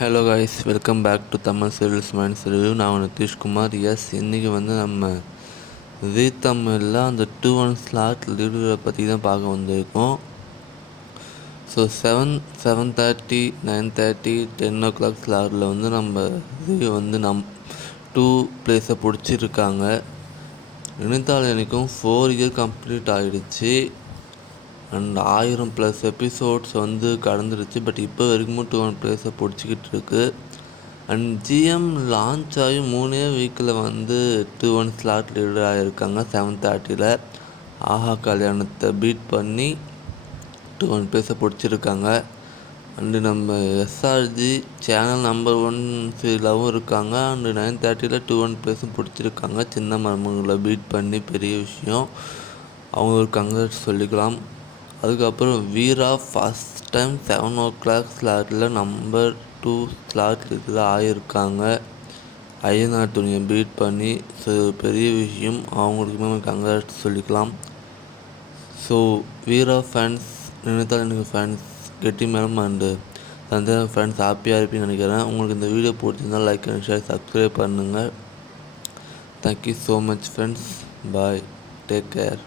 Hello guys, welcome back to Tamil serials minds review. நான் நிதிஷ்குமார். இன்றைக்கி நம்ம ஜீ தமிழில் அந்த 2-1 ஸ்லாட் லீடரை பற்றி தான் பார்க்க வந்திருக்கோம். ஸோ 7:30 9:30 10 o'clock ஸ்லாட்டில் நம்ம ஜீ 2 பிளேஸை பிடிச்சிருக்காங்க. இணைத்தால் எனக்கும் 4 year கம்ப்ளீட் ஆகிடுச்சு அண்ட் 1000+ எபிசோட்ஸ் கடந்துருச்சு. பட் இப்போ வரைக்கும் 2-1 பிளேஸை பிடிச்சிக்கிட்டு இருக்கு. அண்ட் ஜிஎம் லான்ச் ஆகி 3 வீக்கில் 2-1 ஸ்லாட் லீடர் ஆகியிருக்காங்க. 7:30 ஆஹா கல்யாணத்தை பீட் பண்ணி 2-1 பிளேஸை பிடிச்சிருக்காங்க. அண்டு நம்ம எஸ்ஆர்ஜி சேனல் நம்பர் 1 சீரியலாகவும் இருக்காங்க. அண்டு 9:30 2-1 பிளேஸும் பிடிச்சிருக்காங்க. சின்ன மருமகளை பீட் பண்ணி பெரிய விஷயம், அவங்களுக்கு கங்க்ராட்ஸ் சொல்லிக்கலாம். அதுக்கப்புறம் வீரா ஃபஸ்ட் டைம் 7 o'clock ஸ்லாட்டில் நம்பர் 2 ஸ்லாட் இதில் ஆகியிருக்காங்க. ஐயனார் துணியை பீட் பண்ணி. ஸோ பெரிய விஷயம், அவங்களுக்குமே கங்க்ராட்ஸ் சொல்லிக்கலாம். ஸோ வீரா ஃபேன்ஸ், நினைத்தால் எனக்கு ஃபேன்ஸ், கெட்டி மேடம் அண்டு சந்தேகம் ஃபேன்ஸ் ஹாப்பியாக இருப்பீங்கன்னு நினைக்கிறேன். உங்களுக்கு இந்த வீடியோ பிடிச்சிருந்தால் லைக் அண்ட் ஷேர், சப்ஸ்கிரைப் பண்ணுங்கள். Thank you so much friends. Bye, take care.